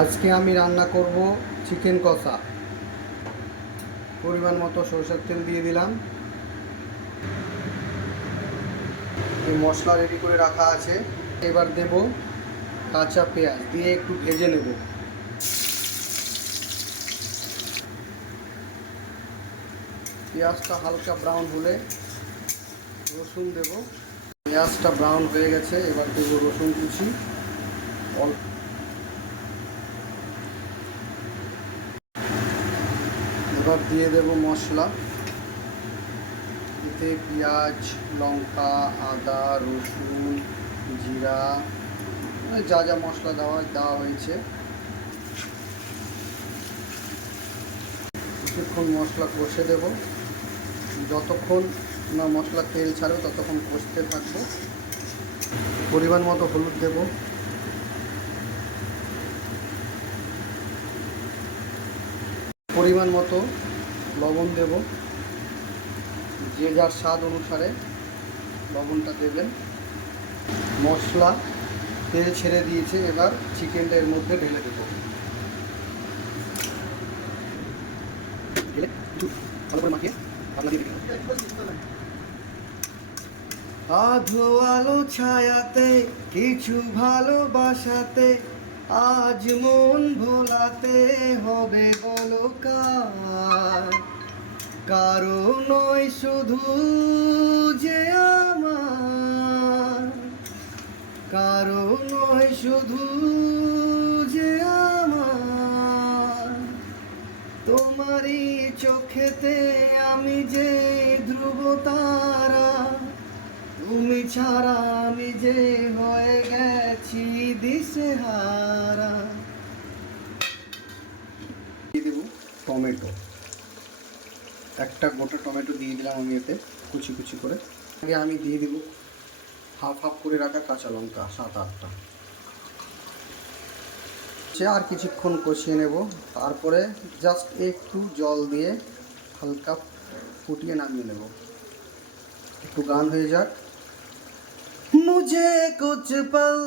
আজকে আমি রান্না করব চিকেন কষা। পরিমাণ মতো সরষের তেল দিয়ে দিলাম। এই মশলা রেডি করে রাখা আছে। এবার দেব কাঁচা পেঁয়াজ দিয়ে একটু ভেজে নেব। পেঁয়াজটা হালকা ব্রাউন হলে রসুন দেব। পেঁয়াজটা ব্রাউন হয়ে গেছে, এবার দেব রসুন কুচি। এবার দিয়ে দেব মশলা। এতে পেঁয়াজ, লঙ্কা, আদা, রসুন, জিরা, যা যা মশলা দেওয়া হয়েছে। কিছুক্ষণ মশলা কষে দেব। যতক্ষণ না মশলা তেল ছাড়বে ততক্ষণ কষতে থাকবো। পরিমাণ মতো হলুদ দেব। পরিমাণ মতো লবণ দেব। যে যার স্বাদ অনুসারে লবণটা দেবেন। মশলা তেল ছেড়ে দিয়েছে, এবার চিকেনটা এর মধ্যে ঢেলে দেব। আধো আলো ছায়াতে কিছু ভালোবাসাতে আজ মন ভোলাতে হবে বলো কার। কারো নয় শুধু যে আমার, কারো নয় শুধু যে আমার। তোমারই চোখেতে আমি যে ধ্রুব তারা, তুমি ছাড়া আমি যে হয়ে গেছি দিশেহারা। দিয়ে দেব টমেটো। একটা গোটা টমেটো দিয়ে দিলাম আমি এতে কুচি কুচি করে। আগে আমি দিয়ে দেব হাফ হাফ করে রাখা কাঁচা লঙ্কা 7-8টা। আর কিছুক্ষণ কষিয়ে নেব। তারপরে জাস্ট একটু জল দিয়ে হালকা ফুটিয়ে নামিয়ে নেব। একটু গান হয়ে যাক। मुझे कुछ पल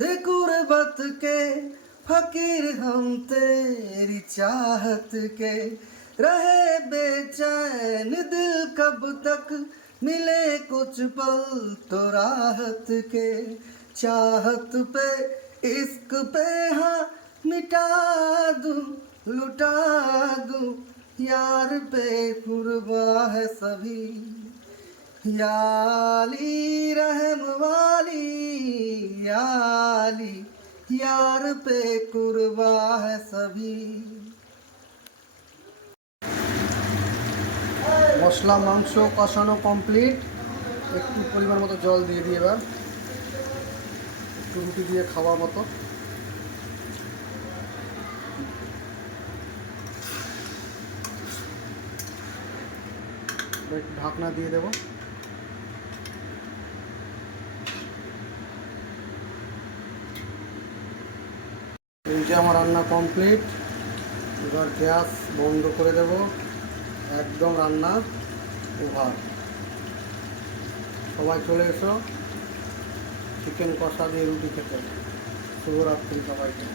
दे गुर्बत के, फकीर हम तेरी चाहत के, रहे बेचैन दिल कब तक, मिले कुछ पल तो राहत के। चाहत पे इश्क पे हाँ मिटा दूं लुटा दूं, यार पे कुर्बा है सभी। याली रहम वाली याली, यार पे कुर्बा है सभी। মশলা মাংস কষানো কমপ্লিট। একটু পরিমাণ মতো জল দিয়ে দিই। এবার একটু রুটি দিয়ে খাওয়ার মতো। একটু ঢাকনা দিয়ে দেবো। এই যে আমার রান্না কমপ্লিট। এবার গ্যাস বন্ধ করে দেব। একদম রান্না ওভার। সবাই চলে এসো চিকেন কষা দিয়ে রুটি খেতে। শুভরাত্রি সবাইকে।